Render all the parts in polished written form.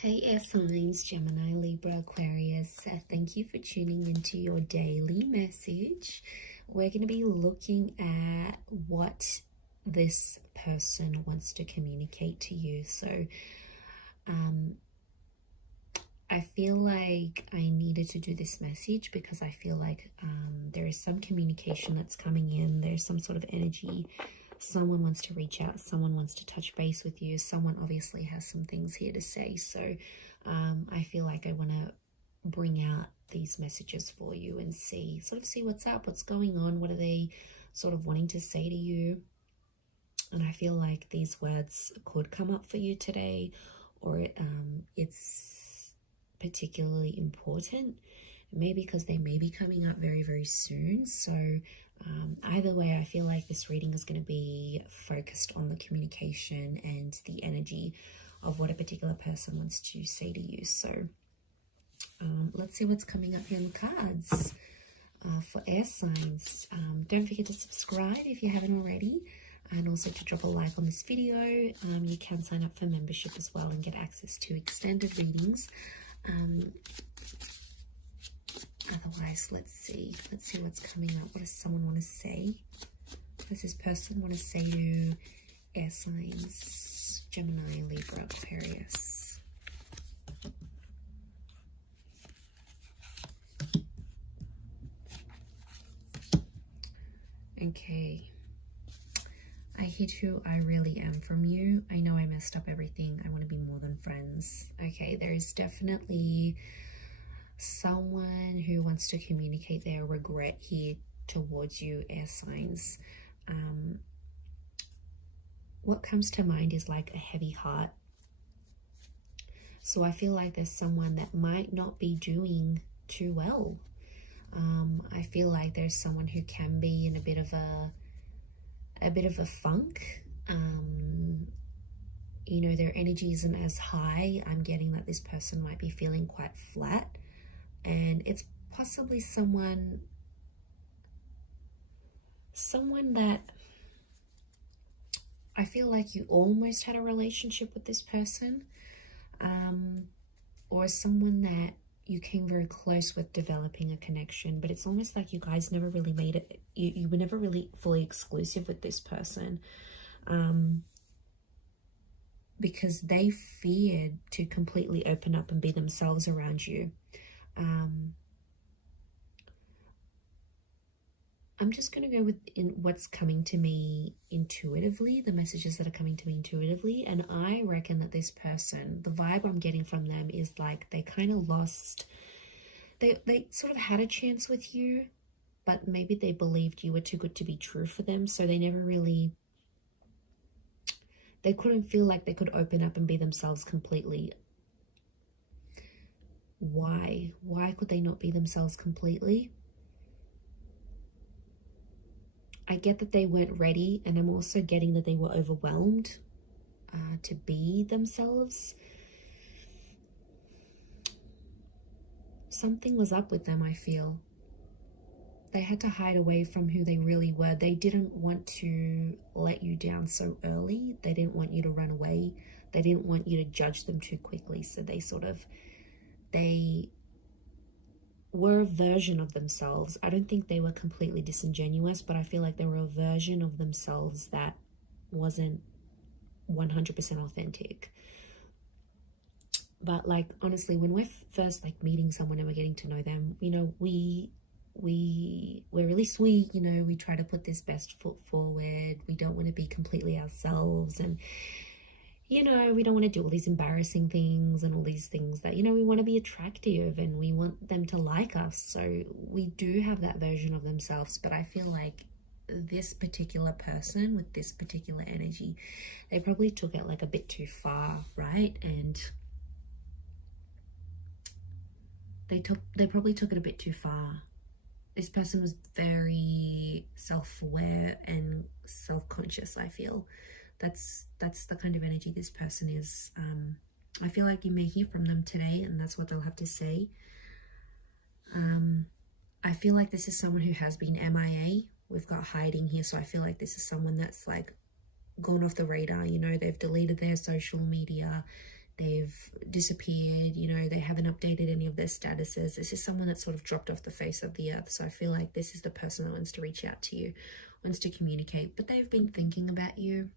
Hey air signs, Gemini, Libra, Aquarius, thank you for tuning into your daily message. We're going to be looking at what this person wants to communicate to you. So I feel like I needed to do this message because I feel like there is some communication that's coming in. There's some sort of energy. Someone wants to reach out. Someone wants to touch base with you. Someone obviously has some things here to say. So I feel like I want to bring out these messages for you and see what's up, what's going on, what are they sort of wanting to say to you. And I feel like these words could come up for you today, or it's particularly important, maybe because they may be coming up very, very soon. So either way, I feel like this reading is going to be focused on the communication and the energy of what a particular person wants to say to you. So let's see what's coming up here in the cards for air signs. Don't forget to subscribe if you haven't already, and also to drop a like on this video. You can sign up for membership as well and get access to extended readings. Otherwise, let's see what's coming up. What does someone want to say? What does this person want to say to air signs, Gemini, Libra, Aquarius? Okay. I hit who I really am from you. I know I messed up everything. I want to be more than friends. Okay, there is definitely someone who wants to communicate their regret here towards you, air signs. What comes to mind is like a heavy heart. So I feel like there's someone that might not be doing too well. I feel like there's someone who can be in a bit of a funk. You know, their energy isn't as high. I'm getting that this person might be feeling quite flat, and it's possibly someone that I feel like you almost had a relationship with this person, or someone that you came very close with developing a connection, but it's almost like you guys never really made it. You were never really fully exclusive with this person, because they feared to completely open up and be themselves around you. I'm just going to go with what's coming to me intuitively, the messages that are coming to me intuitively. And I reckon that this person, the vibe I'm getting from them is like they kind of lost, they sort of had a chance with you, but maybe they believed you were too good to be true for them. So they never really, they couldn't feel like they could open up and be themselves completely. Why? Why could they not be themselves completely? I get that they weren't ready, and I'm also getting that they were overwhelmed to be themselves. Something was up with them, I feel. They had to hide away from who they really were. They didn't want to let you down so early. They didn't want you to run away. They didn't want you to judge them too quickly. So they were a version of themselves. I don't think they were completely disingenuous, but I feel like they were a version of themselves that wasn't 100% authentic. But like, honestly, when we're first like meeting someone and we're getting to know them, you know, we're really sweet, you know, we try to put this best foot forward. We don't want to be completely ourselves, and you know, we don't want to do all these embarrassing things and all these things that, you know, we want to be attractive and we want them to like us. So we do have that version of themselves, but I feel like this particular person with this particular energy, they probably took it like a bit too far, right? And they probably took it a bit too far. This person was very self-aware and self-conscious, I feel. That's the kind of energy this person is. I feel like you may hear from them today, and that's what they'll have to say. I feel like this is someone who has been MIA. We've got hiding here, so I feel like this is someone that's like gone off the radar. You know, they've deleted their social media. they've disappeared, you know, they haven't updated any of their statuses. This is someone that's sort of dropped off the face of the earth. So I feel like this is the person that wants to reach out to you, wants to communicate, but they've been thinking about you.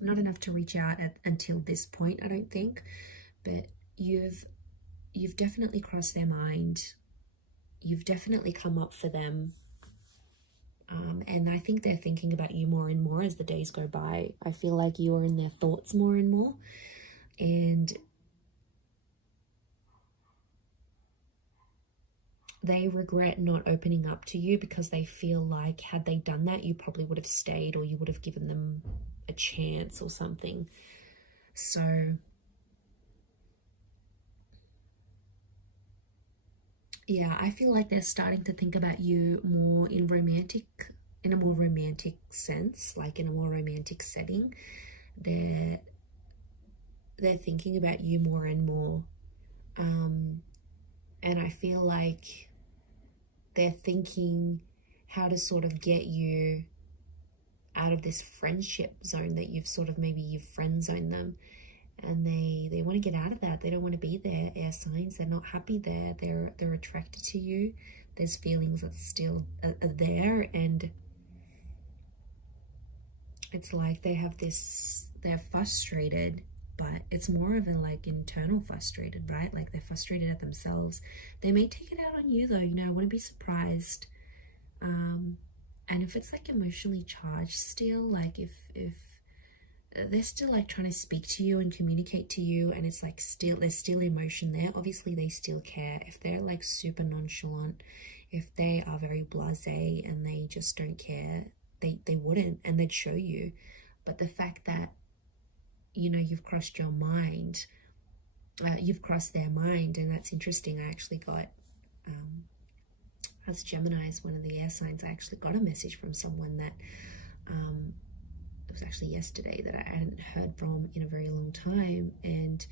Not enough to reach out until this point, I don't think, but you've definitely crossed their mind. You've definitely come up for them. And I think they're thinking about you more and more as the days go by. I feel like you are in their thoughts more and more. And they regret not opening up to you because they feel like had they done that, you probably would have stayed, or you would have given them a chance or something. So yeah, I feel like they're starting to think about you more in a more romantic sense, like in a more romantic setting. They're thinking about you more and more. And I feel like they're thinking how to sort of get you out of this friendship zone that you've friend zoned them. And they want to get out of that. They don't want to be there. Air signs, they're not happy there. They're attracted to you. There's feelings that still are there, and it's like they're frustrated, but it's more of a like internal frustrated, right? Like they're frustrated at themselves. They may take it out on you though, you know, I wouldn't be surprised. And if it's like emotionally charged still, like if they're still like trying to speak to you and communicate to you, and it's like there's still emotion there, obviously they still care. If they're like super nonchalant, if they are very blasé and they just don't care, they wouldn't, and they'd show you. But the fact that, you know, you've crossed your mind, you've crossed their mind, and that's interesting. I actually got as Gemini's, one of the air signs, I actually got a message from someone that it was actually yesterday, that I hadn't heard from in a very long time, and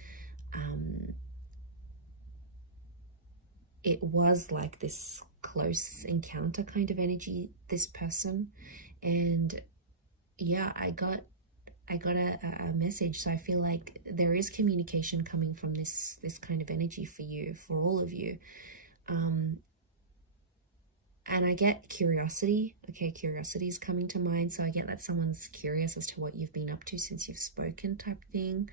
it was like this close encounter kind of energy, this person. And yeah, I got a message. So I feel like there is communication coming from this kind of energy for you, for all of you. And I get curiosity. Okay, curiosity is coming to mind. So I get that someone's curious as to what you've been up to since you've spoken, type thing.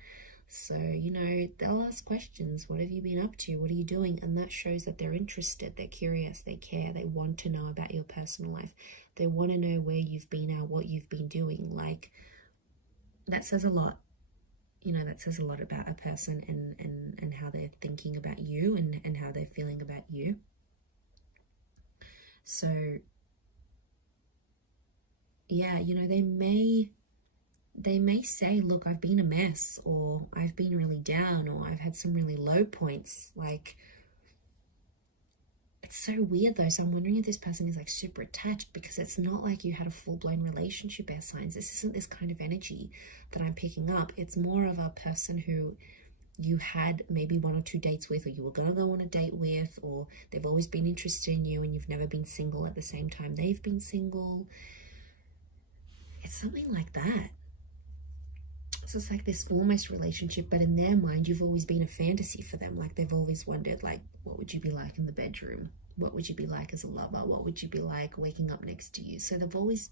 So, you know, they'll ask questions. What have you been up to? What are you doing? And that shows that they're interested, they're curious, they care, they want to know about your personal life. They want to know where you've been at, what you've been doing. Like, that says a lot. You know, that says a lot about a person and how they're thinking about you and how they're feeling about you. So, yeah, you know, they may say, look, I've been a mess, or I've been really down, or I've had some really low points. Like, it's so weird though. So I'm wondering if this person is like super attached, because it's not like you had a full-blown relationship, air signs. This isn't this kind of energy that I'm picking up. It's more of a person who you had maybe 1 or 2 dates with, or you were going to go on a date with, or they've always been interested in you and you've never been single at the same time they've been single. It's something like that. So it's like this almost relationship, but in their mind, you've always been a fantasy for them. Like, they've always wondered, like, what would you be like in the bedroom? What would you be like as a lover? What would you be like waking up next to you? So they've always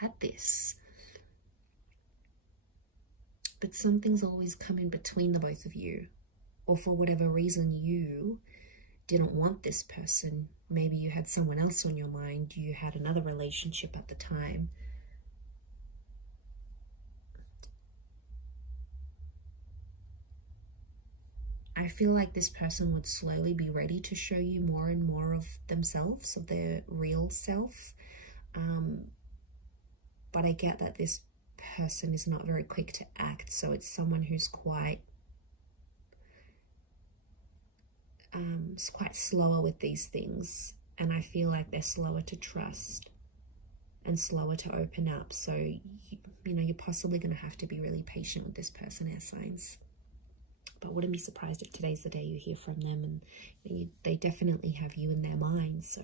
had this. But something's always come in between the both of you. Or for whatever reason, you didn't want this person. Maybe you had someone else on your mind. You had another relationship at the time. I feel like this person would slowly be ready to show you more and more of themselves, of their real self. But I get that this person is not very quick to act. So it's someone who's quite slower with these things. And I feel like they're slower to trust and slower to open up. So, you know, you're possibly going to have to be really patient with this person, air signs. But wouldn't be surprised if today's the day you hear from them, and they definitely have you in their minds. So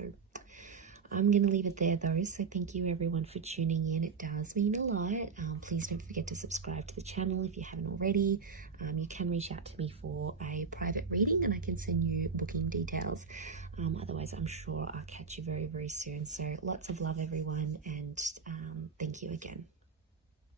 I'm going to leave it there though. So thank you everyone for tuning in. It does mean a lot. Please don't forget to subscribe to the channel if you haven't already. You can reach out to me for a private reading and I can send you booking details. Otherwise, I'm sure I'll catch you very, very soon. So lots of love everyone, and thank you again.